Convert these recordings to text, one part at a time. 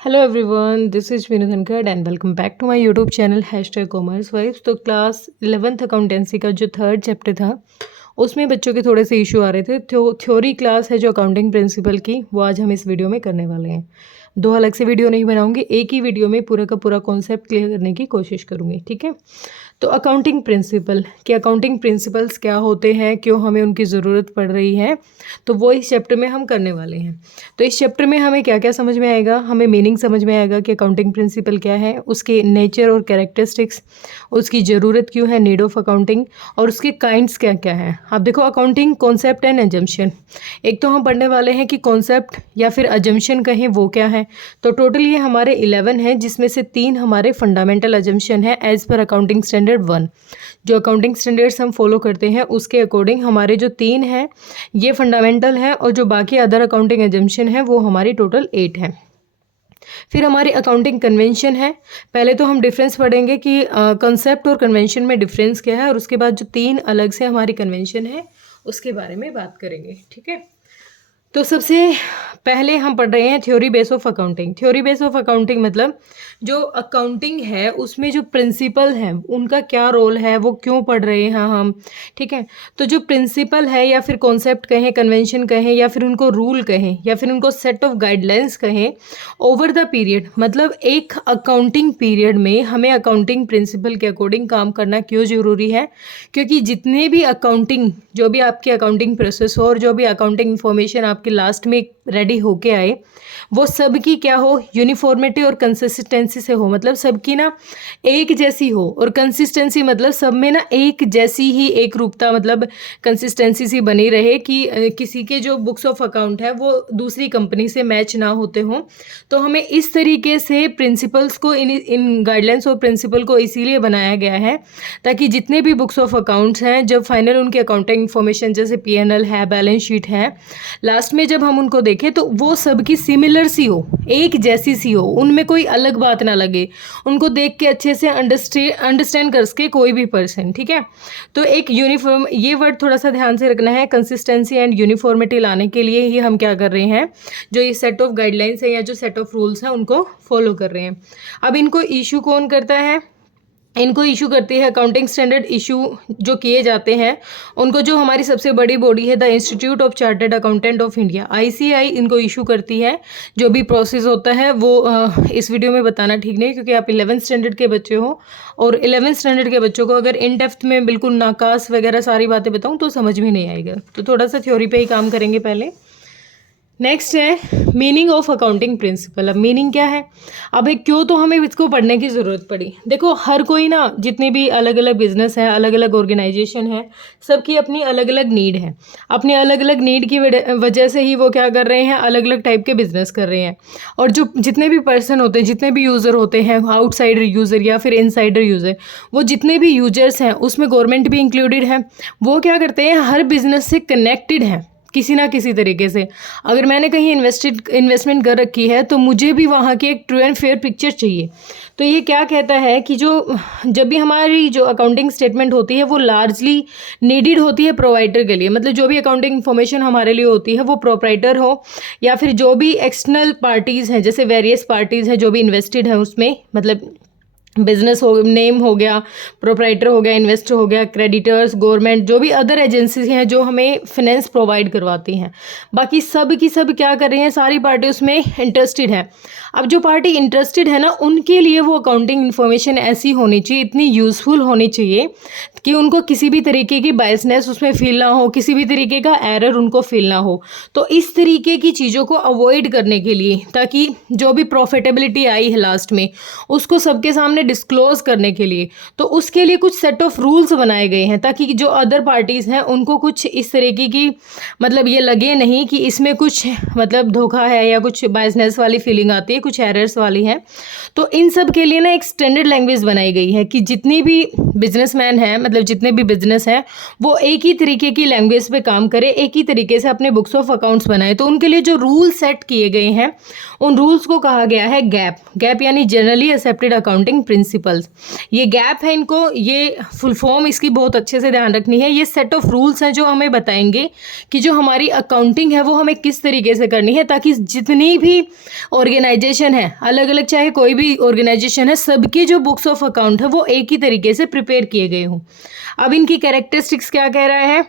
Hello everyone, this is Veenu Dhankhar and welcome back to my YouTube channel commerce vibes. तो class 11th accountancy का जो third chapter था उसमें बच्चों के थोड़े से इशू आ रहे थे। थ्योरी क्लास है जो अकाउंटिंग प्रिंसिपल की, वो आज हम इस वीडियो में करने वाले हैं। दो अलग से वीडियो नहीं बनाऊंगी, एक ही वीडियो में पूरा का पूरा कॉन्सेप्ट क्लियर करने की कोशिश करूंगी। ठीक है, तो अकाउंटिंग प्रिंसिपल कि अकाउंटिंग प्रिंसिपल्स क्या होते हैं, क्यों हमें उनकी ज़रूरत पड़ रही है, तो वो इस चैप्टर में हम करने वाले हैं। तो इस चैप्टर में हमें क्या क्या समझ में आएगा, हमें मीनिंग समझ में आएगा कि अकाउंटिंग प्रिंसिपल क्या है, उसके नेचर और कैरेक्टरिस्टिक्स, उसकी ज़रूरत क्यों है, नीड ऑफ अकाउंटिंग, और उसके काइंड्स क्या क्या हैं। अब देखो, अकाउंटिंग कॉन्सेप्ट एंड अजम्पशन, एक तो हम पढ़ने वाले हैं कि कॉन्सेप्ट या फिर अजम्पशन कहें वो क्या है। तो टोटल ये हमारे 11 हैं, जिसमें से 3 हमारे फंडामेंटल अजम्पशन है एज पर अकाउंटिंग स्टैंडर्ड 1। जो अकाउंटिंग स्टैंडर्ड्स हम फॉलो करते हैं उसके अकॉर्डिंग हमारे जो 3 हैं ये फंडामेंटल है, और जो बाकी अदर अकाउंटिंग एजम्पशन है वो हमारी टोटल 8 है। फिर हमारी अकाउंटिंग कन्वेंशन है। पहले तो हम डिफरेंस पढ़ेंगे कि कंसेप्ट और कन्वेंशन में डिफरेंस क्या है, और उसके बाद जो 3 अलग से हमारी कन्वेंशन है उसके बारे में बात करेंगे। ठीक है, तो सबसे पहले हम पढ़ रहे हैं theory base of accounting. Theory base of accounting मतलब जो अकाउंटिंग है उसमें जो प्रिंसिपल हैं उनका क्या रोल है, वो क्यों पढ़ रहे हैं हम। ठीक है, तो जो प्रिंसिपल है या फिर कॉन्सेप्ट कहें, कन्वेंशन कहें, या फिर उनको रूल कहें, या फिर उनको सेट ऑफ गाइडलाइंस कहें, ओवर द पीरियड मतलब एक अकाउंटिंग पीरियड में हमें अकाउंटिंग प्रिंसिपल के अकॉर्डिंग काम करना क्यों ज़रूरी है। क्योंकि जितने भी अकाउंटिंग, जो भी आपकी अकाउंटिंग प्रोसेस हो और जो भी अकाउंटिंग इन्फॉर्मेशन आपके लास्ट में रेडी होके आए, वो सबकी क्या हो, यूनिफॉर्मिटी और कंसिस्टेंसी से हो। मतलब सबकी ना एक जैसी हो, और कंसिस्टेंसी मतलब सब में ना एक जैसी ही एक रूपता, मतलब कंसिस्टेंसी सी बनी रहे कि किसी के जो बुक्स ऑफ अकाउंट है वो दूसरी कंपनी से मैच ना होते हों। तो हमें इस तरीके से प्रिंसिपल्स को, इन गाइडलाइंस और प्रिंसिपल को इसीलिए बनाया गया है ताकि जितने भी बुक्स ऑफ अकाउंट्स हैं, जब फाइनल उनकी अकाउंटिंग इन्फॉर्मेशन जैसे P&L है, बैलेंस शीट है, लास्ट में जब हम उनको देखें तो वो सबकी सिमिलर सी हो, एक जैसी सी हो, उनमें कोई अलग बात ना लगे, उनको देख के अच्छे से अंडरस्टैंड कर सके कोई भी पर्सन। ठीक है, तो एक यूनिफॉर्म, ये वर्ड थोड़ा सा ध्यान से रखना है, कंसिस्टेंसी एंड यूनिफॉर्मिटी लाने के लिए ही हम क्या कर रहे हैं, जो ये सेट ऑफ गाइडलाइंस है या जो सेट ऑफ रूल्स हैं उनको फॉलो कर रहे हैं। अब इनको इशू कौन करता है, इनको इशू करती है अकाउंटिंग स्टैंडर्ड इशू जो किए जाते हैं उनको, जो हमारी सबसे बड़ी बॉडी है the institute of chartered accountant of India, ICAI, इनको इशू करती है। जो भी प्रोसेस होता है वो इस वीडियो में बताना ठीक नहीं, क्योंकि आप 11th स्टैंडर्ड के बच्चे हो, और 11th स्टैंडर्ड के बच्चों को अगर इन डेप्थ में बिल्कुल नाकास वगैरह सारी बातें बताऊँ तो समझ में नहीं आएगा। तो थोड़ा सा थ्योरी पे ही काम करेंगे पहले। नेक्स्ट है मीनिंग ऑफ अकाउंटिंग प्रिंसिपल। अब मीनिंग क्या है, अब एक क्यों तो हमें इसको पढ़ने की ज़रूरत पड़ी। देखो, हर कोई ना, जितने भी अलग अलग बिजनेस है, अलग अलग ऑर्गेनाइजेशन है, सबकी अपनी अलग अलग नीड है। अपनी अलग अलग नीड की वजह से ही वो क्या कर रहे हैं, अलग अलग टाइप के बिजनेस कर रहे हैं। और जो जितने भी पर्सन होते हैं, जितने भी यूज़र होते हैं, आउटसाइडर यूज़र या फिर इनसाइडर यूज़र, वो जितने भी यूजर्स हैं उसमें गवर्नमेंट भी इंक्लूडेड है। वो क्या करते हैं, हर बिजनेस से कनेक्टेड हैं किसी ना किसी तरीके से। अगर मैंने कहीं इन्वेस्टमेंट कर रखी है तो मुझे भी वहाँ की एक ट्रू एंड फेयर पिक्चर चाहिए। तो ये क्या कहता है कि जब भी हमारी जो अकाउंटिंग स्टेटमेंट होती है वो लार्जली नीडेड होती है प्रोवाइडर के लिए, मतलब जो भी अकाउंटिंग इन्फॉर्मेशन हमारे लिए होती है वो प्रोप्राइटर हो या फिर जो भी एक्सटर्नल पार्टीज़ हैं, जैसे वेरियस पार्टीज़ हैं जो भी इन्वेस्टेड हैं उसमें, मतलब बिजनेस हो, नेम हो गया, प्रोप्राइटर हो गया, इन्वेस्टर हो गया, क्रेडिटर्स, गवर्नमेंट, जो भी अदर एजेंसीज हैं जो हमें फाइनेंस प्रोवाइड करवाती हैं। बाकी सब की सब क्या कर रही हैं, सारी पार्टी उसमें इंटरेस्टेड है। अब जो पार्टी इंटरेस्टेड है ना, उनके लिए वो अकाउंटिंग इन्फॉर्मेशन ऐसी होनी चाहिए, इतनी यूज़फुल होनी चाहिए कि उनको किसी भी तरीके की बायसनेस उसमें फील ना हो, किसी भी तरीके का एरर उनको फील ना हो। तो इस तरीके की चीज़ों को अवॉइड करने के लिए, ताकि जो भी प्रॉफिटेबिलिटी आई है लास्ट में उसको सबके सामने डिस्क्लोज करने के लिए, तो उसके लिए कुछ सेट ऑफ रूल्स बनाए गए हैं, ताकि जो अदर पार्टीज़ हैं उनको कुछ इस तरीके की, मतलब ये लगे नहीं कि इसमें कुछ मतलब धोखा है या कुछ बायसनेस वाली फीलिंग आती है, कुछ एरर्स वाली है। तो इन सब के लिए ना एक स्टैंडर्ड लैंग्वेज बनाई गई है कि जितनी भी बिजनेसमैन हैं, मतलब जितने भी बिजनेस हैं, वो एक ही तरीके की लैंग्वेज पे काम करें, एक ही तरीके से अपने बुक्स ऑफ अकाउंट्स बनाए। तो उनके लिए जो रूल सेट किए गए हैं उन रूल्स को कहा गया है गैप। गैप यानी generally accepted accounting principle. Principles. ये गैप है, इनको ये फुल फॉर्म इसकी बहुत अच्छे से ध्यान रखनी है। ये सेट ऑफ रूल्स हैं जो हमें बताएंगे कि जो हमारी अकाउंटिंग है वो हमें किस तरीके से करनी है, ताकि जितनी भी ऑर्गेनाइजेशन है, अलग अलग चाहे कोई भी ऑर्गेनाइजेशन है, सबकी जो बुक्स ऑफ अकाउंट है वो एक ही तरीके से प्रिपेयर किए गए हों। अब इनकी कैरेक्टरिस्टिक्स क्या कह रहा है?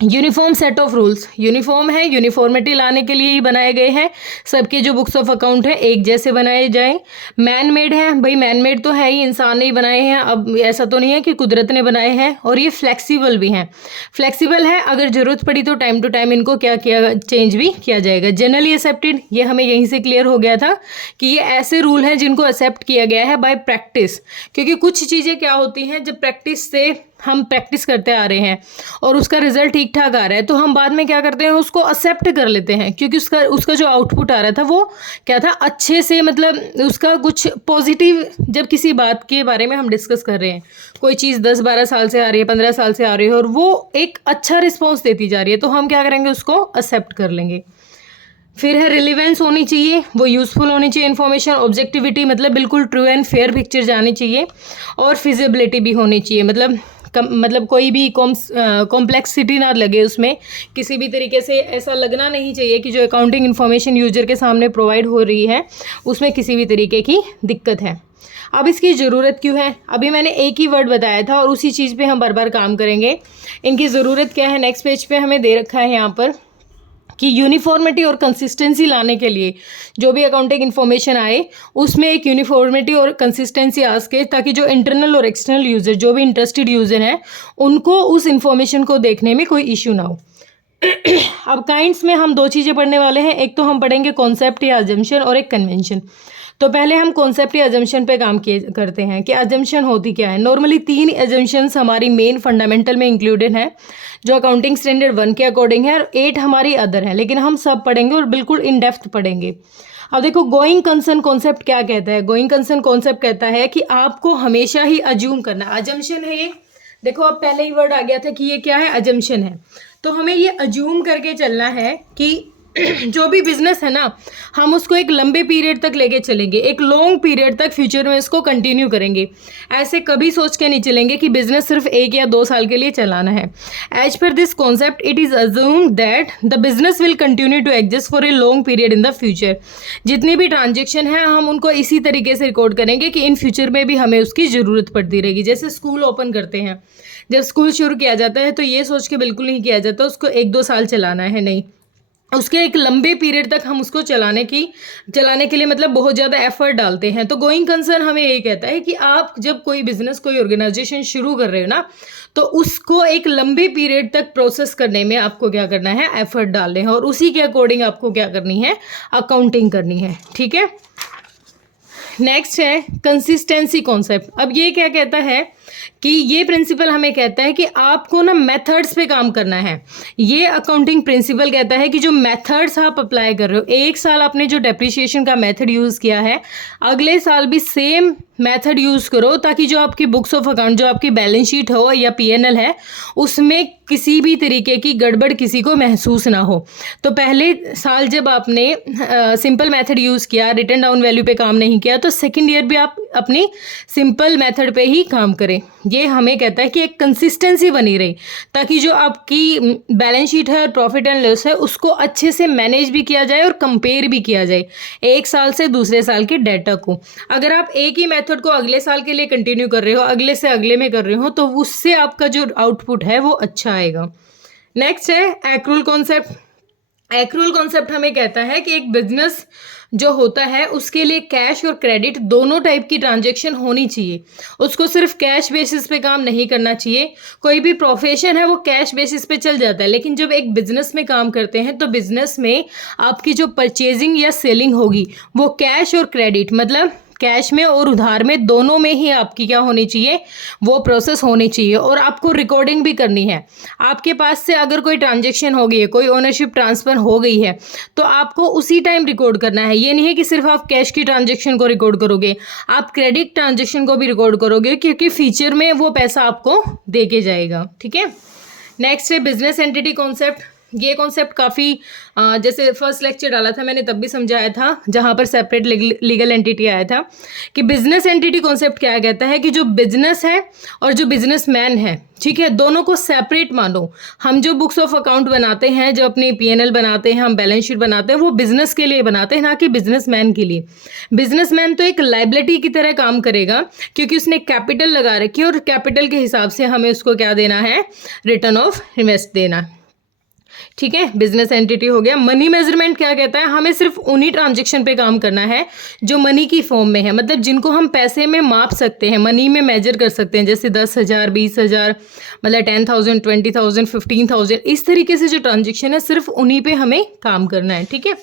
Uniform set of rules, uniform है, यूनिफॉर्मिटी लाने के लिए ही बनाए गए हैं। सबके जो बुक्स ऑफ अकाउंट है एक जैसे बनाए जाएं। मैन मेड है, भाई मैन मेड तो है ही, इंसान ने ही बनाए हैं, अब ऐसा तो नहीं है कि कुदरत ने बनाए हैं। और ये फ्लेक्सिबल भी हैं, फ्लेक्सिबल है, अगर ज़रूरत पड़ी तो टाइम टू टाइम इनको क्या किया, चेंज भी किया जाएगा। जनरली एक्सेप्टेड, ये हमें यहीं से क्लियर हो गया था कि ये ऐसे रूल हैं जिनको एक्सेप्ट किया गया है बाय प्रैक्टिस। क्योंकि कुछ चीज़ें क्या होती हैं, जब प्रैक्टिस से हम प्रैक्टिस करते आ रहे हैं और उसका रिजल्ट ठीक ठाक आ रहा है, तो हम बाद में क्या करते हैं, उसको एक्सेप्ट कर लेते हैं, क्योंकि उसका जो आउटपुट आ रहा था वो क्या था, अच्छे से, मतलब उसका कुछ पॉजिटिव, जब किसी बात के बारे में हम डिस्कस कर रहे हैं, कोई चीज़ 10-12 साल से आ रही है, 15 साल से आ रही है और वो एक अच्छा रिस्पॉन्स देती जा रही है, तो हम क्या करेंगे, उसको एक्सेप्ट कर लेंगे। फिर है रिलेवेंस होनी चाहिए, वो यूज़फुल होनी चाहिए इन्फॉर्मेशन। ऑब्जेक्टिविटी मतलब बिल्कुल ट्रू एंड फेयर पिक्चर जानी चाहिए। और फिजिबिलिटी भी होनी चाहिए, मतलब कोई भी कॉम्प्लेक्सिटी ना लगे उसमें, किसी भी तरीके से ऐसा लगना नहीं चाहिए कि जो अकाउंटिंग इन्फॉर्मेशन यूजर के सामने प्रोवाइड हो रही है उसमें किसी भी तरीके की दिक्कत है। अब इसकी ज़रूरत क्यों है? अभी मैंने एक ही वर्ड बताया था और उसी चीज़ पे हम बार बार काम करेंगे। इनकी ज़रूरत क्या है, नेक्स्ट पेज पे हमें दे रखा है यहाँ पर कि यूनिफॉर्मिटी और कंसिस्टेंसी लाने के लिए जो भी अकाउंटिंग इन्फॉर्मेशन आए उसमें एक यूनिफॉर्मिटी और कंसिस्टेंसी आ सके, ताकि जो इंटरनल और एक्सटर्नल यूज़र, जो भी इंटरेस्टेड यूज़र हैं, उनको उस इन्फॉर्मेशन को देखने में कोई इश्यू ना हो। अब काइंड्स में हम दो चीज़ें पढ़ने वाले हैं, एक तो हम पढ़ेंगे कॉन्सेप्ट या अजम्पशन और एक कन्वेंशन। तो पहले हम कॉन्सेप्ट या अजम्पशन पे काम करते हैं कि अजम्पशन होती क्या है। नॉर्मली 3 एजम्पशंस हमारी मेन फंडामेंटल में इंक्लूडेड हैं, जो अकाउंटिंग स्टैंडर्ड 1 के अकॉर्डिंग है, और 8 हमारी अदर है, लेकिन हम सब पढ़ेंगे और बिल्कुल इन डेप्थ पढ़ेंगे। अब देखो, गोइंग कंसर्न कॉन्सेप्ट क्या कहता है? गोइंग कंसर्न कॉन्सेप्ट कहता है कि आपको हमेशा ही अज्यूम करना, अजम्पशन है ये, देखो अब पहले ही वर्ड आ गया था कि ये क्या है, अजम्पशन है। तो हमें ये अज्यूम करके चलना है कि जो भी बिजनेस है ना, हम उसको एक लंबे पीरियड तक लेके चलेंगे, एक लॉन्ग पीरियड तक फ्यूचर में इसको कंटिन्यू करेंगे। ऐसे कभी सोच के नहीं चलेंगे कि बिजनेस सिर्फ 1 या 2 साल के लिए चलाना है। As per this concept it is assumed that the business will continue to exist for a long period in the future. जितनी भी ट्रांजेक्शन है हम उनको इसी तरीके से रिकॉर्ड करेंगे कि इन फ्यूचर में भी हमें उसकी ज़रूरत पड़ती रहेगी। जैसे स्कूल ओपन करते हैं, जब स्कूल शुरू किया जाता है तो ये सोच के बिल्कुल नहीं किया जाता उसको 1-2 साल चलाना है, नहीं, उसके एक लंबे पीरियड तक हम उसको चलाने के लिए मतलब बहुत ज़्यादा एफर्ट डालते हैं। तो गोइंग कंसर्न हमें यही कहता है कि आप जब कोई बिजनेस, कोई ऑर्गेनाइजेशन शुरू कर रहे हो ना, तो उसको एक लंबे पीरियड तक प्रोसेस करने में आपको क्या करना है, एफर्ट डालने हैं, और उसी के अकॉर्डिंग आपको क्या करनी है, अकाउंटिंग करनी है। ठीक है, नेक्स्ट है कंसिस्टेंसी कॉन्सेप्ट। अब ये क्या कहता है कि ये प्रिंसिपल हमें कहता है कि आपको ना मेथड्स पे काम करना है। ये अकाउंटिंग प्रिंसिपल कहता है कि जो मेथड्स आप अप्लाई कर रहे हो, एक साल आपने जो डेप्रिसिएशन का मेथड यूज़ किया है, अगले साल भी सेम मेथड यूज़ करो, ताकि जो आपकी बुक्स ऑफ अकाउंट, जो आपकी बैलेंस शीट हो या पीएनएल है, उसमें किसी भी तरीके की गड़बड़ किसी को महसूस ना हो। तो पहले साल जब आपने सिंपल मेथड यूज़ किया, रिटन डाउन वैल्यू पे काम नहीं किया, तो सेकेंड ईयर भी आप अपनी सिंपल मेथड पे ही काम करें। ये हमें कहता है कि एक कंसिस्टेंसी बनी रही, ताकि जो आपकी बैलेंस शीट है और प्रॉफिट एंड लॉस है उसको अच्छे से मैनेज भी किया जाए और कंपेयर भी किया जाए एक साल से दूसरे साल के डाटा को। अगर आप एक ही मेथड को अगले साल के लिए कंटिन्यू कर रहे हो, अगले से अगले में कर रहे हो, तो उससे आपका जो आउटपुट है वो अच्छा आएगा। नेक्स्ट है एक्रूअल कॉन्सेप्ट। एक्रूअल कॉन्सेप्ट हमें कहता है कि एक बिजनेस जो होता है उसके लिए कैश और क्रेडिट दोनों टाइप की ट्रांजैक्शन होनी चाहिए। उसको सिर्फ कैश बेसिस पे काम नहीं करना चाहिए। कोई भी प्रोफेशन है वो कैश बेसिस पे चल जाता है, लेकिन जब एक बिजनेस में काम करते हैं तो बिजनेस में आपकी जो परचेजिंग या सेलिंग होगी वो कैश और क्रेडिट, मतलब कैश में और उधार में, दोनों में ही आपकी क्या होनी चाहिए, वो प्रोसेस होनी चाहिए। और आपको रिकॉर्डिंग भी करनी है। आपके पास से अगर कोई ट्रांजैक्शन हो गई है, कोई ओनरशिप ट्रांसफ़र हो गई है, तो आपको उसी टाइम रिकॉर्ड करना है। ये नहीं है कि सिर्फ आप कैश की ट्रांजैक्शन को रिकॉर्ड करोगे, आप क्रेडिट ट्रांजैक्शन को भी रिकॉर्ड करोगे, क्योंकि फ्यूचर में वो पैसा आपको दे के जाएगा। ठीक है, नेक्स्ट है बिजनेस एंटिटी कॉन्सेप्ट। ये कॉन्सेप्ट काफ़ी जैसे फर्स्ट लेक्चर डाला था मैंने तब भी समझाया था, जहाँ पर सेपरेट लीगल एंटिटी आया था, कि बिजनेस एंटिटी कॉन्सेप्ट क्या कहता है कि जो बिजनेस है और जो बिजनेसमैन है, ठीक है, दोनों को सेपरेट मानो। हम जो बुक्स ऑफ अकाउंट बनाते हैं, जो अपनी पीएनएल बनाते हैं, हम बैलेंस शीट बनाते हैं, वो बिजनेस के लिए बनाते हैं, ना कि बिजनेसमैन के लिए। बिजनेसमैन तो एक लाइबिलिटी की तरह काम करेगा क्योंकि उसने कैपिटल लगा रखी है और कैपिटल के हिसाब से हमें उसको क्या देना है, रिटर्न ऑफ इन्वेस्ट देना है। ठीक है, बिजनेस एंटिटी हो गया। मनी मेजरमेंट क्या कहता है, हमें सिर्फ उन्हीं ट्रांजेक्शन पे काम करना है जो मनी की फॉर्म में है, मतलब जिनको हम पैसे में माप सकते हैं, मनी में मेजर कर सकते हैं, जैसे 10,000, 20,000, मतलब 10,000, 20,000, 15,000, इस तरीके से जो ट्रांजेक्शन है सिर्फ उन्हीं पे हमें काम करना है। ठीक है,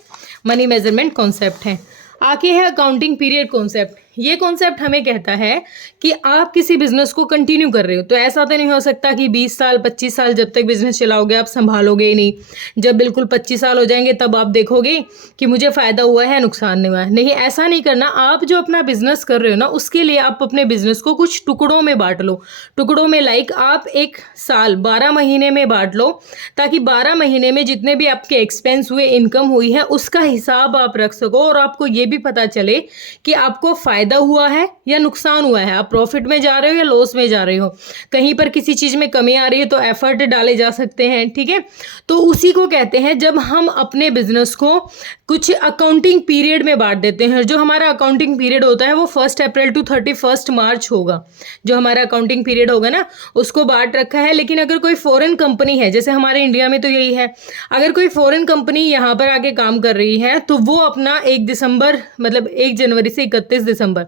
मनी मेजरमेंट कॉन्सेप्ट है। आगे है अकाउंटिंग पीरियड कॉन्सेप्ट। ये कॉन्सेप्ट हमें कहता है कि आप किसी बिजनेस को कंटिन्यू कर रहे हो, तो ऐसा तो नहीं हो सकता कि 20 साल 25 साल जब तक बिजनेस चलाओगे आप संभालोगे ही नहीं, जब बिल्कुल 25 साल हो जाएंगे तब आप देखोगे कि मुझे फ़ायदा हुआ है नुकसान नहीं हुआ है। नहीं, ऐसा नहीं करना। आप जो अपना बिजनेस कर रहे हो ना, उसके लिए आप अपने बिजनेस को कुछ टुकड़ों में बांट लो। टुकड़ों में लाइक आप एक साल 12 महीने में बांट लो, ताकि 12 महीने में जितने भी आपके एक्सपेंस हुए, इनकम हुई है, उसका हिसाब आप रख सको और आपको ये भी पता चले कि आपको फ़ायदा हुआ है या नुकसान हुआ है, आप प्रॉफिट में जा रहे हो या लॉस में जा रहे हो, कहीं पर किसी चीज़ में कमी आ रही है तो एफर्ट डाले जा सकते हैं। ठीक है, तो उसी को कहते हैं जब हम अपने बिजनेस को कुछ अकाउंटिंग पीरियड में बांट देते हैं। जो हमारा अकाउंटिंग पीरियड होता है वो 1 अप्रैल टू 31 मार्च होगा, जो हमारा अकाउंटिंग पीरियड होगा ना, उसको बांट रखा है। लेकिन अगर कोई फॉरेन कंपनी है, जैसे हमारे इंडिया में तो यही है, अगर कोई फॉरेन कंपनी यहाँ पर आके काम कर रही है तो वो अपना 1 दिसंबर, मतलब 1 जनवरी से 31 दिसंबर,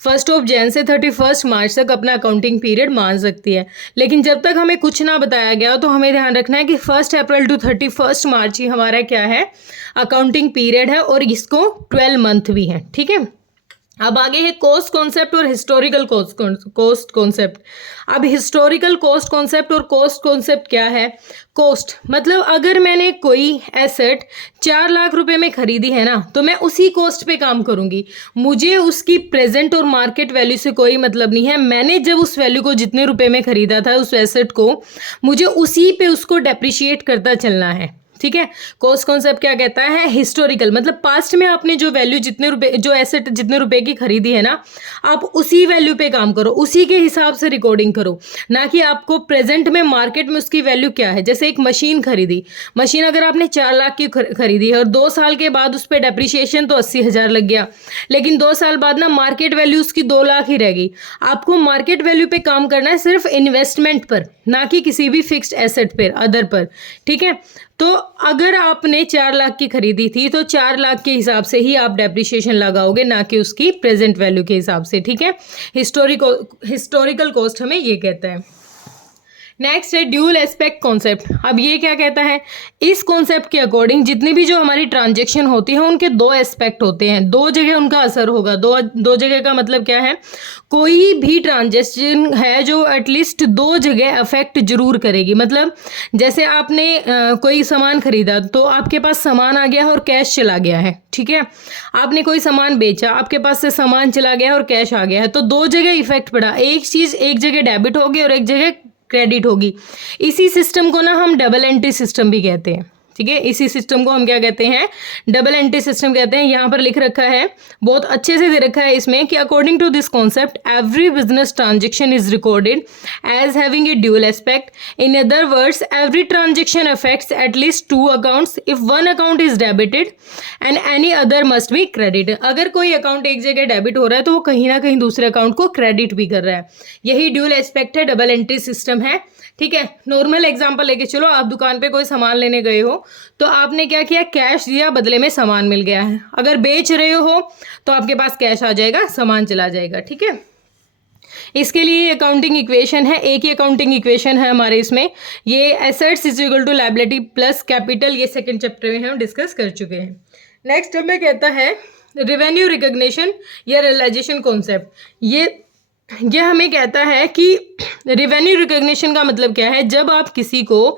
1 जनवरी से 31 मार्च तक अपना अकाउंटिंग पीरियड मान सकती है। लेकिन जब तक हमें कुछ ना बताया गया तो हमें ध्यान रखना है कि 1 अप्रैल टू 31 मार्च ही हमारा क्या है, अकाउंटिंग पीरियड है, और इसको 12 मंथ भी है। ठीक है, अब आगे है कॉस्ट कॉन्सेप्ट और हिस्टोरिकल कॉस्ट कॉन्सेप्ट। अब हिस्टोरिकल कॉस्ट कॉन्सेप्ट और कॉस्ट कॉन्सेप्ट क्या है? कॉस्ट मतलब अगर मैंने कोई एसेट 4 लाख रुपए में खरीदी है ना, तो मैं उसी कॉस्ट पे काम करूंगी, मुझे उसकी प्रेजेंट और मार्केट वैल्यू से कोई मतलब नहीं है। मैंने जब उस वैल्यू को जितने रुपए में खरीदा था उस एसेट को, मुझे उसी पे उसको डेप्रिशिएट करता चलना है। ठीक है, कॉस्ट कॉन्सेप्ट क्या कहता है, हिस्टोरिकल मतलब पास्ट में आपने जो वैल्यू जितने रुपए, जो एसेट जितने रुपए की खरीदी है ना, आप उसी वैल्यू पे काम करो, उसी के हिसाब से रिकॉर्डिंग करो, ना कि आपको प्रेजेंट में मार्केट में उसकी वैल्यू क्या है। जैसे एक मशीन खरीदी, मशीन अगर आपने 4 लाख की खरीदी है और 2 साल के बाद उस पर डेप्रिशिएशन तो 80,000 लग गया, लेकिन 2 साल बाद ना मार्केट वैल्यू उसकी 2 लाख ही रहेगी। आपको मार्केट वैल्यू पे काम करना है, सिर्फ इन्वेस्टमेंट पर, ना कि किसी भी फिक्स्ड एसेट पर, अदर पर। ठीक है, तो अगर आपने 4 लाख की खरीदी थी तो 4 लाख के हिसाब से ही आप डेप्रिशिएशन लगाओगे, ना कि उसकी प्रेजेंट वैल्यू के हिसाब से। ठीक है, हिस्टोरिकल कॉस्ट हमें ये कहता है। नेक्स्ट है ड्यूल एस्पेक्ट कॉन्सेप्ट। अब ये क्या कहता है, इस कॉन्सेप्ट के अकॉर्डिंग जितनी भी जो हमारी ट्रांजैक्शन होती है उनके 2 एस्पेक्ट होते हैं, 2 जगह उनका असर होगा। दो जगह का मतलब क्या है, कोई भी ट्रांजैक्शन है जो एटलीस्ट 2 जगह अफेक्ट जरूर करेगी। मतलब जैसे आपने कोई सामान खरीदा तो आपके पास सामान आ गया और कैश चला गया है। ठीक है, आपने कोई सामान बेचा, आपके पास से सामान चला गया और कैश आ गया है, तो 2 जगह इफेक्ट पड़ा। एक चीज़ एक जगह डेबिट होगी और एक जगह क्रेडिट होगी। इसी सिस्टम को ना हम डबल एंट्री सिस्टम भी कहते हैं। ठीक है, इसी सिस्टम को हम क्या कहते हैं, डबल एंट्री सिस्टम कहते हैं। यहाँ पर लिख रखा है, बहुत अच्छे से दे रखा है इसमें, कि according to this concept every business transaction is recorded as having a dual aspect. In other words every transaction affects at least 2 accounts if one account is debited and any other must be credit. अगर कोई account एक जगह debit हो रहा है तो वो कहीं ना कहीं दूसरे अकाउंट को क्रेडिट भी कर रहा है। यही ड्यूअल एस्पेक्ट है, डबल एंट्री सिस्टम है। ठीक है, नॉर्मल एग्जांपल लेके चलो, आप दुकान पे कोई सामान लेने गए हो तो आपने क्या किया, कैश दिया, बदले में सामान मिल गया है। अगर बेच रहे हो तो आपके पास कैश आ जाएगा, सामान चला जाएगा। ठीक है, इसके लिए अकाउंटिंग इक्वेशन है, एक ही अकाउंटिंग इक्वेशन है हमारे इसमें। ये assets is equal to liability plus capital, ये सेकंड चैप्टर में हम डिस्कस कर चुके हैं। नेक्स्ट हमें कहता है रेवेन्यू रिकॉग्निशन या रियलाइजेशन कॉन्सेप्ट। ये ये हमें कहता है कि रेवेन्यू रिकॉग्निशन का मतलब क्या है, जब आप किसी को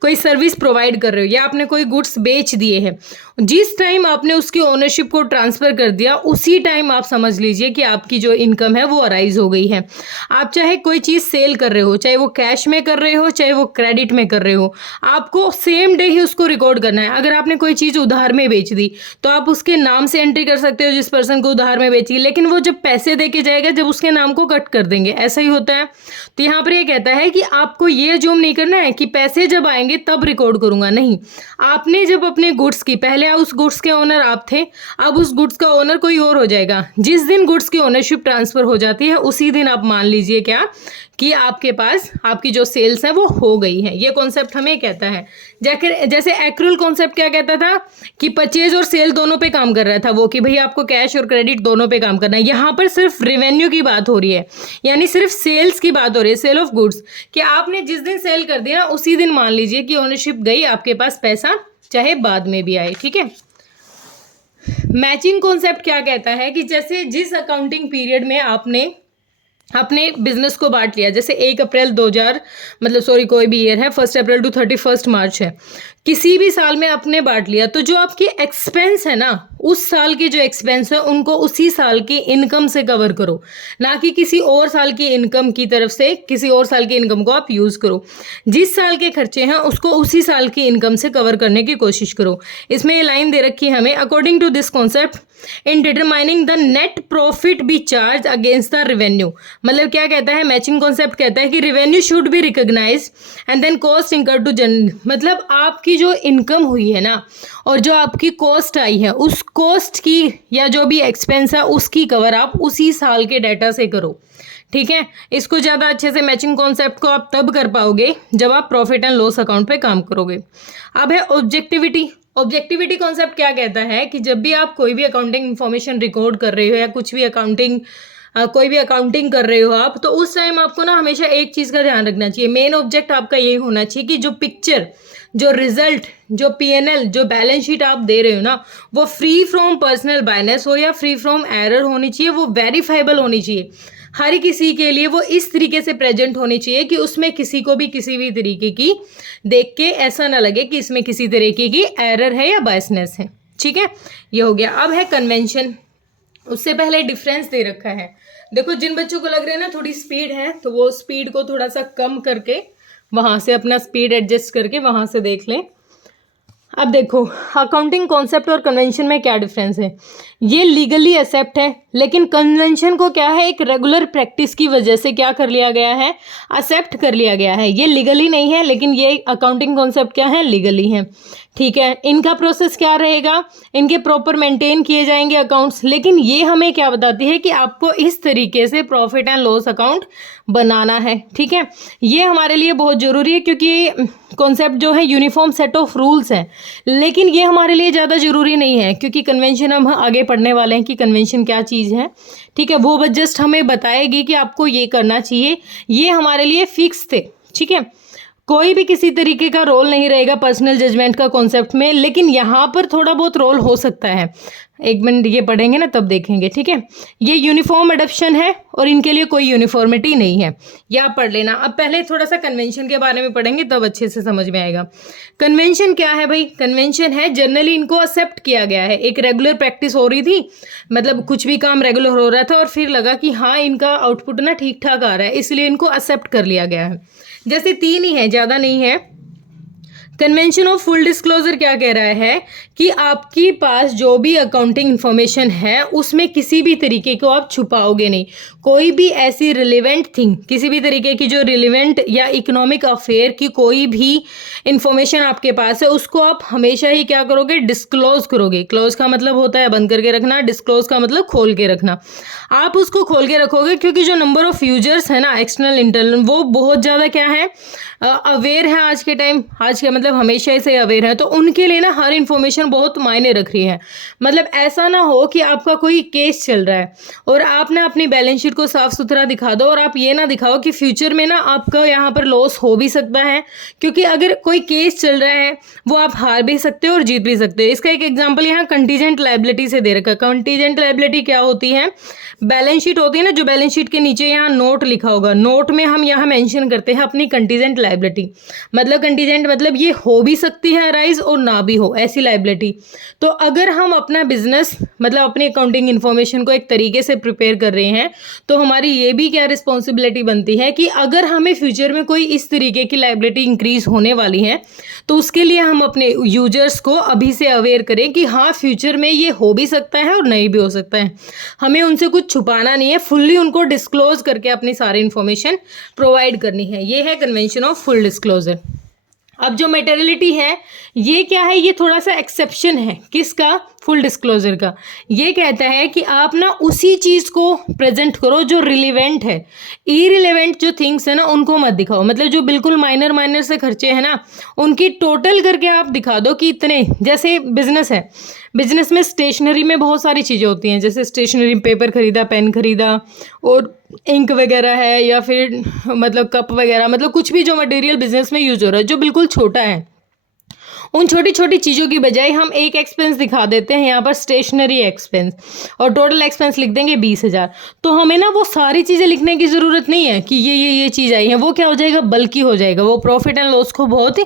कोई सर्विस प्रोवाइड कर रहे हो या आपने कोई गुड्स बेच दिए हैं, जिस टाइम आपने उसकी ओनरशिप को ट्रांसफ़र कर दिया उसी टाइम आप समझ लीजिए कि आपकी जो इनकम है वो अराइज हो गई है। आप चाहे कोई चीज़ सेल कर रहे हो, चाहे वो कैश में कर रहे हो चाहे वो क्रेडिट में कर रहे हो, आपको सेम डे ही उसको रिकॉर्ड करना है। अगर आपने कोई चीज़ उधार में बेच दी तो आप उसके नाम से एंट्री कर सकते हो जिस पर्सन को उधार में बेची, लेकिन वो जब पैसे दे के जाएगा जब उसके नाम को कट कर देंगे, ऐसा ही होता है। तो यहाँ पर ये कहता है कि आपको ये अज्यूम नहीं करना है कि पैसे जब आएंगे तब रिकॉर्ड करूंगा, नहीं। आपने जब अपने गुड्स की, पहले उस गुड्स के ओनर आप थे, अब उस गुड्स का ओनर कोई और हो जाएगा। जिस दिन गुड्स की ओनरशिप ट्रांसफर हो जाती है उसी दिन आप मान लीजिए क्या कि आपके पास आपकी जो सेल्स है वो हो गई है। ये कॉन्सेप्ट हमें कहता है। जैसे एक्रूअल कॉन्सेप्ट क्या कहता था कि परचेज और सेल दोनों पे काम कर रहा था वो, कि भाई आपको कैश और क्रेडिट दोनों पे काम करना है। यहाँ पर सिर्फ रेवेन्यू की बात हो रही है, यानी सिर्फ सेल्स की बात हो रही है, सेल ऑफ गुड्स, कि आपने जिस दिन सेल कर दिया उसी दिन मान लीजिए कि ओनरशिप गई, आपके पास पैसा चाहे बाद में भी आए, ठीक है। मैचिंग कॉन्सेप्ट क्या कहता है कि जैसे जिस अकाउंटिंग पीरियड में आपने अपने बिजनेस को बांट लिया, जैसे 1 अप्रैल 2000 कोई भी ईयर है, 1 अप्रैल टू 31 मार्च है, किसी भी साल में आपने बांट लिया, तो जो आपकी एक्सपेंस है ना, उस साल के जो एक्सपेंस है उनको उसी साल की इनकम से कवर करो, ना कि किसी और साल की इनकम की तरफ से किसी और साल की इनकम को आप यूज़ करो। जिस साल के खर्चे हैं उसको उसी साल की इनकम से कवर करने की कोशिश करो। इसमें ये लाइन दे रखी है हमें, according to this concept in determining the net profit be charge against the revenue. मतलब क्या कहता है, मैचिंग कॉन्सेप्ट कहता है कि revenue should be recognise and then cost incur to general, मतलब आपकी जो इनकम हुई है ना और जो आपकी कॉस्ट आई है उस कॉस्ट की या जो भी एक्सपेंस है उसकी कवर आप उसी साल के डाटा से करो, ठीक है। इसको ज़्यादा अच्छे से मैचिंग कॉन्सेप्ट को आप तब कर पाओगे जब आप प्रॉफिट एंड लॉस अकाउंट पे काम करोगे। अब है ऑब्जेक्टिविटी। ऑब्जेक्टिविटी कॉन्सेप्ट क्या कहता है कि जब भी आप कोई भी अकाउंटिंग इन्फॉर्मेशन रिकॉर्ड कर रहे हो या कुछ भी कोई भी अकाउंटिंग कर रहे हो आप, तो उस टाइम आपको ना हमेशा एक चीज़ का ध्यान रखना चाहिए। मेन ऑब्जेक्ट आपका यही होना चाहिए कि जो पिक्चर, जो रिजल्ट, जो पीएनएल, जो बैलेंस शीट आप दे रहे हो ना, वो फ्री फ्रॉम पर्सनल बायनेस हो या फ्री फ्रॉम एरर होनी चाहिए, वो वेरीफाइबल होनी चाहिए। हर किसी के लिए वो इस तरीके से प्रेजेंट होनी चाहिए कि उसमें किसी को भी किसी भी तरीके की देख के ऐसा ना लगे कि इसमें किसी तरीके की एरर है या बायसनेस है, ठीक है। ये हो गया। अब है कन्वेंशन। उससे पहले डिफरेंस दे रखा है। देखो, जिन बच्चों को लग रहा है ना थोड़ी स्पीड है, तो वो स्पीड को थोड़ा सा कम करके वहाँ से अपना स्पीड एडजस्ट करके वहाँ से देख लें। अब देखो, अकाउंटिंग कॉन्सेप्ट और कन्वेंशन में क्या डिफरेंस है। ये लीगली एक्सेप्ट है, लेकिन कन्वेंशन को क्या है, एक रेगुलर प्रैक्टिस की वजह से क्या कर लिया गया है, एक्सेप्ट कर लिया गया है। ये लीगली नहीं है, लेकिन ये अकाउंटिंग कॉन्सेप्ट क्या है, लीगली है, ठीक है। इनका प्रोसेस क्या रहेगा, इनके प्रॉपर मेंटेन किए जाएंगे अकाउंट्स, लेकिन ये हमें क्या बताती है कि आपको इस तरीके से प्रॉफिट एंड लॉस अकाउंट बनाना है, ठीक है। ये हमारे लिए बहुत ज़रूरी है क्योंकि कॉन्सेप्ट जो है यूनिफॉर्म सेट ऑफ रूल्स हैं, लेकिन ये हमारे लिए ज़्यादा ज़रूरी नहीं है क्योंकि कन्वेंशन हम आगे पढ़ने वाले हैं कि कन्वेंशन क्या चीज़ है, ठीक है। वो बस जस्ट हमें बताएगी कि आपको ये करना चाहिए, ये हमारे लिए फिक्स थे, ठीक है। कोई भी किसी तरीके का रोल नहीं रहेगा पर्सनल जजमेंट का कॉन्सेप्ट में, लेकिन यहाँ पर थोड़ा बहुत रोल हो सकता है। एक मिनट, ये पढ़ेंगे ना तब देखेंगे, ठीक है। ये यूनिफॉर्म एडॉप्शन है और इनके लिए कोई यूनिफॉर्मिटी नहीं है, ये आप पढ़ लेना। अब पहले थोड़ा सा कन्वेंशन के बारे में पढ़ेंगे तब अच्छे से समझ में आएगा। कन्वेंशन क्या है भाई, कन्वेंशन है जनरली इनको एक्सेप्ट किया गया है। एक रेगुलर प्रैक्टिस हो रही थी, मतलब कुछ भी काम रेगुलर हो रहा था और फिर लगा कि हाँ इनका आउटपुट ना ठीक ठाक आ रहा है, इसलिए इनको एक्सेप्ट कर लिया गया है। जैसे 3 ही है, ज़्यादा नहीं है। कन्वेंशन ऑफ फुल डिस्क्लोजर क्या कह रहा है कि आपके पास जो भी अकाउंटिंग इन्फॉर्मेशन है उसमें किसी भी तरीके को आप छुपाओगे नहीं। कोई भी ऐसी रिलेवेंट थिंग, किसी भी तरीके की जो रिलेवेंट या इकोनॉमिक अफेयर की कोई भी इन्फॉर्मेशन आपके पास है उसको आप हमेशा ही क्या करोगे, डिस्क्लोज करोगे। क्लोज का मतलब होता है बंद करके रखना, डिस्क्लोज का मतलब खोल के रखना। आप उसको खोल के रखोगे क्योंकि जो नंबर ऑफ यूजर्स है ना, एक्सटर्नल इंटरनल, वो बहुत ज़्यादा क्या है, अवेयर है आज के टाइम, आज के मतलब मतलब हमेशा से अवेयर हैं, तो उनके लिए ना हर इन्फॉर्मेशन बहुत मायने रख रही है। मतलब ऐसा ना हो कि आपका कोई केस चल रहा है और आप ना अपनी बैलेंस शीट को साफ सुथरा दिखा दो और आप ये ना दिखाओ कि फ्यूचर में ना आपका यहाँ पर लॉस हो भी सकता है, क्योंकि अगर कोई केस चल रहा है वो आप हार भी सकते हो और जीत भी सकते हो। इसका एक एग्जांपल यहाँ कंटीजेंट लायबिलिटी से दे रखा है। कंटीजेंट लायबिलिटी क्या होती है? बैलेंस शीट होती है ना, जो बैलेंस शीट के नीचे यहाँ नोट लिखा होगा, नोट में हम यहाँ मेंशन करते हैं अपनी कंटीजेंट लायबिलिटी। मतलब कंटीजेंट मतलब ये हो भी सकती है अराइज और ना भी हो, ऐसी लायबिलिटी। तो अगर हम अपना बिजनेस मतलब अपनी अकाउंटिंग इन्फॉर्मेशन को एक तरीके से प्रिपेयर कर रहे हैं, तो हमारी ये भी क्या रिस्पॉन्सिबिलिटी बनती है कि अगर हमें फ्यूचर में कोई इस तरीके की लायबिलिटी इंक्रीज होने वाली है, तो उसके लिए हम अपने यूजर्स को अभी से अवेयर करें कि हाँ फ्यूचर में ये हो भी सकता है और नहीं भी हो सकता है। हमें उनसे कुछ छुपाना नहीं है, फुल्ली उनको डिस्क्लोज करके अपनी सारी इन्फॉर्मेशन प्रोवाइड करनी है। ये है कन्वेंशन ऑफ फुल डिस्क्लोजर। अब जो मटेरियलिटी है ये क्या है? ये थोड़ा सा एक्सेप्शन है। किसका? फुल डिस्क्लोजर का। ये कहता है कि आप ना उसी चीज़ को प्रेजेंट करो जो रिलेवेंट है, इरिलेवेंट जो थिंग्स है ना उनको मत दिखाओ। मतलब जो बिल्कुल माइनर माइनर से खर्चे हैं ना उनकी टोटल करके आप दिखा दो कि इतने। जैसे बिजनेस है, बिजनेस में स्टेशनरी में बहुत सारी चीज़ें होती हैं, जैसे स्टेशनरी पेपर खरीदा, पेन खरीदा और इंक वगैरह है, या फिर मतलब कप वगैरह, मतलब कुछ भी जो मटेरियल बिजनेस में यूज हो रहा है जो बिल्कुल छोटा है, उन छोटी छोटी चीज़ों की बजाय हम एक एक्सपेंस दिखा देते हैं यहाँ पर स्टेशनरी एक्सपेंस, और टोटल एक्सपेंस लिख देंगे 20,000। तो हमें ना वो सारी चीज़ें लिखने की ज़रूरत नहीं है कि ये चीज़ आई है। वो क्या हो जाएगा? बल्कि हो जाएगा, वो प्रॉफिट एंड लॉस को बहुत ही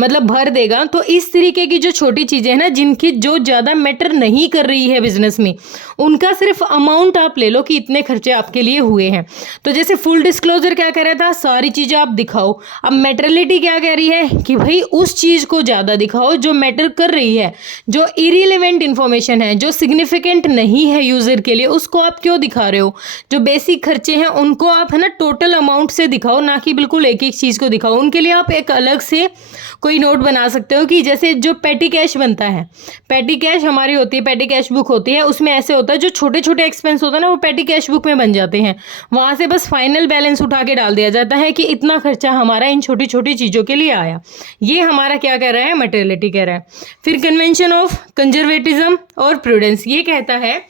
मतलब भर देगा। तो इस तरीके की जो छोटी चीज़ें हैं ना, जिनकी जो ज़्यादा मैटर नहीं कर रही है बिजनेस में, उनका सिर्फ अमाउंट आप ले लो कि इतने खर्चे आपके लिए हुए हैं। तो जैसे फुल डिस्क्लोजर क्या कह रहा था? सारी चीज़ें आप दिखाओ। अब मेटेरियलिटी क्या कह रही है कि भाई उस चीज़ को ज़्यादा दिखाओ जो मैटर कर रही है, जो इरिलेवेंट इंफॉर्मेशन है, जो सिग्निफिकेंट नहीं है यूजर के लिए, उसको आप क्यों दिखा रहे हो? जो बेसिक खर्चे हैं उनको आप है ना टोटल अमाउंट से दिखाओ, ना कि बिल्कुल एक एक चीज़ को दिखाओ। उनके लिए आप एक अलग से कोई नोट बना सकते हो कि जैसे जो पेटी कैश बनता है, पेटी कैश हमारी होती है, पेटी कैश बुक होती है, उसमें ऐसे होता है जो छोटे छोटे एक्सपेंस होता है ना वो पेटी कैश बुक में बन जाते हैं। वहाँ से बस फाइनल बैलेंस उठा के डाल दिया जाता है कि इतना खर्चा हमारा इन छोटी छोटी चीज़ों के लिए आया। ये हमारा क्या कह रहा है? मटेरियलिटी कह रहा है। फिर कन्वेंशन ऑफ कंजर्वेटिज्म और प्रूडेंस, ये कहता है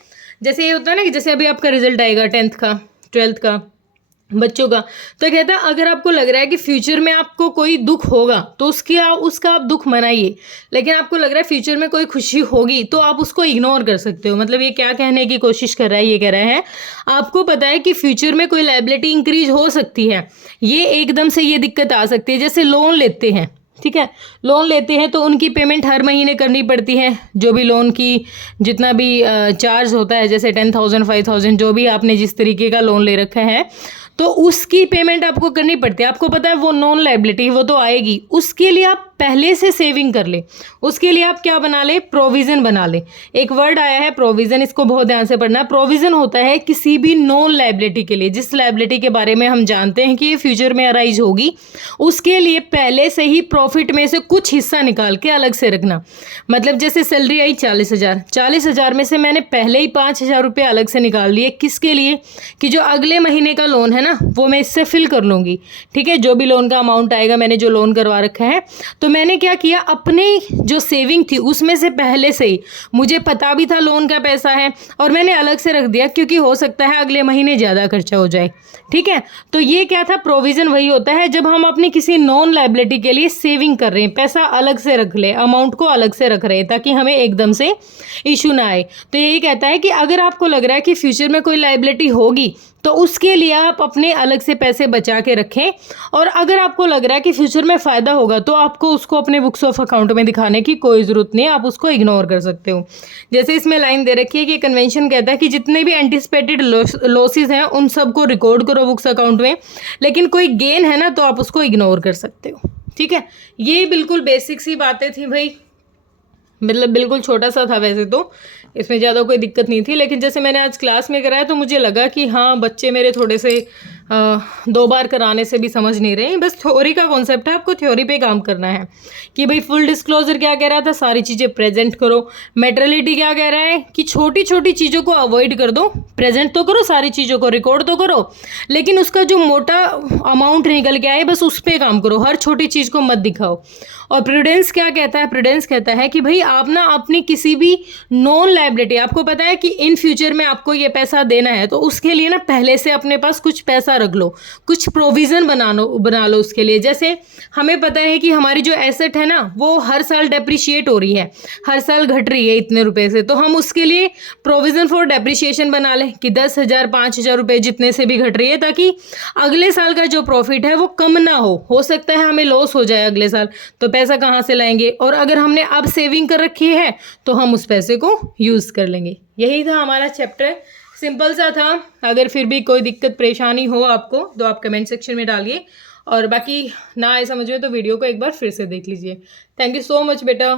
जैसे ये होता है ना कि जैसे अभी आपका रिजल्ट आएगा 10th का, 12th का बच्चों का, तो कहता है अगर आपको लग रहा है कि फ्यूचर में आपको कोई दुख होगा तो उसका आप दुख मनाइए, लेकिन आपको लग रहा है फ्यूचर में कोई खुशी होगी तो आप उसको इग्नोर कर सकते हो। मतलब ये क्या कहने की कोशिश कर रहा है? ये कह रहा है आपको पता है कि फ्यूचर में कोई लायबिलिटी इंक्रीज हो सकती है, ये एकदम से ये दिक्कत आ सकती है। जैसे लोन लेते हैं, ठीक है, लोन लेते हैं तो उनकी पेमेंट हर महीने करनी पड़ती है, जो भी लोन की जितना भी चार्ज होता है, जैसे 10,000 5,000 जो भी आपने जिस तरीके का लोन ले रखा है, तो उसकी पेमेंट आपको करनी पड़ती है। आपको पता है वो नॉन लायबिलिटी वो तो आएगी, उसके लिए आप पहले से सेविंग कर ले। उसके लिए आप क्या बना ले? प्रोविज़न बना ले। एक वर्ड आया है प्रोविज़न, इसको बहुत ध्यान से पढ़ना। प्रोविज़न होता है किसी भी नॉन लायबिलिटी के लिए, जिस लायबिलिटी के बारे में हम जानते हैं कि ये फ्यूचर में अराइज होगी, उसके लिए पहले से ही प्रॉफिट में से कुछ हिस्सा निकाल के अलग से रखना। मतलब जैसे सैलरी आई 40,000, 40,000 में से मैंने पहले ही 5,000 रुपये अलग से निकाल लिए। किसके लिए? कि जो अगले महीने का लोन है ना वो मैं इससे फिल कर लूँगी, ठीक है, जो भी लोन का अमाउंट आएगा, मैंने जो लोन करवा रखा है। तो मैंने क्या किया, अपने जो सेविंग थी उसमें से पहले से ही मुझे पता भी था लोन का पैसा है और मैंने अलग से रख दिया, क्योंकि हो सकता है अगले महीने ज़्यादा खर्चा हो जाए, ठीक है। तो ये क्या था? प्रोविज़न वही होता है जब हम अपनी किसी नॉन लायबिलिटी के लिए सेविंग कर रहे हैं, पैसा अलग से रख ले, अमाउंट को अलग से रख रहे हैं ताकि हमें एकदम से इशू ना आए। तो यही कहता है कि अगर आपको लग रहा है कि फ्यूचर में कोई लायबिलिटी होगी तो उसके लिए आप अपने अलग से पैसे बचा के रखें, और अगर आपको लग रहा है कि फ्यूचर में फ़ायदा होगा तो आपको उसको अपने बुक्स ऑफ अकाउंट में दिखाने की कोई ज़रूरत नहीं है, आप उसको इग्नोर कर सकते हो। जैसे इसमें लाइन दे रखी है कि कन्वेंशन कहता है कि जितने भी एंटिसिपेटेड लॉसेस हैं उन सबको रिकॉर्ड करो बुक्स अकाउंट में, लेकिन कोई गेन है ना तो आप उसको इग्नोर कर सकते हो, ठीक है। ये बिल्कुल बेसिक सी बातें थी भाई, मतलब बिल्कुल छोटा सा था, वैसे तो इसमें ज़्यादा कोई दिक्कत नहीं थी, लेकिन जैसे मैंने आज क्लास में कराया तो मुझे लगा कि हाँ बच्चे मेरे थोड़े से 2 बार कराने से भी समझ नहीं रहे। बस थ्योरी का कॉन्सेप्ट है, आपको थ्योरी पे काम करना है कि भाई फुल डिस्क्लोजर क्या कह रहा था, सारी चीज़ें प्रेजेंट करो। मेटेरियलिटी क्या कह रहा है कि छोटी छोटी चीज़ों को अवॉइड कर दो, प्रेजेंट तो करो, सारी चीज़ों को रिकॉर्ड तो करो, लेकिन उसका जो मोटा अमाउंट निकल के आए बस उस पर काम करो, हर छोटी चीज़ को मत दिखाओ। और प्रूडेंस क्या कहता है? प्रूडेंस कहता है कि भाई आप ना अपनी किसी भी नॉन लायबिलिटी, आपको पता है कि इन फ्यूचर में आपको ये पैसा देना है, तो उसके लिए ना पहले से अपने पास कुछ पैसा रख लो, कुछ प्रोविज़न बना लो उसके लिए। जैसे हमें पता है कि हमारी जो एसेट है ना वो हर साल डेप्रिशिएट हो रही है, हर साल घट रही है इतने रुपए से, तो हम उसके लिए प्रोविज़न फॉर डेप्रिशिएशन बना लें कि 10,000 5,000 रुपये जितने से भी घट रही है, ताकि अगले साल का जो प्रॉफिट है वो कम ना हो सकता है हमें लॉस हो जाए अगले साल, तो पैसा कहाँ से लाएंगे? और अगर हमने अब सेविंग कर रखी है तो हम उस पैसे को यूज़ कर लेंगे। यही था हमारा चैप्टर, सिंपल सा था। अगर फिर भी कोई दिक्कत परेशानी हो आपको तो आप कमेंट सेक्शन में डालिए, और बाकी ना आए समझ में तो वीडियो को एक बार फिर से देख लीजिए। थैंक यू सो मच बेटा।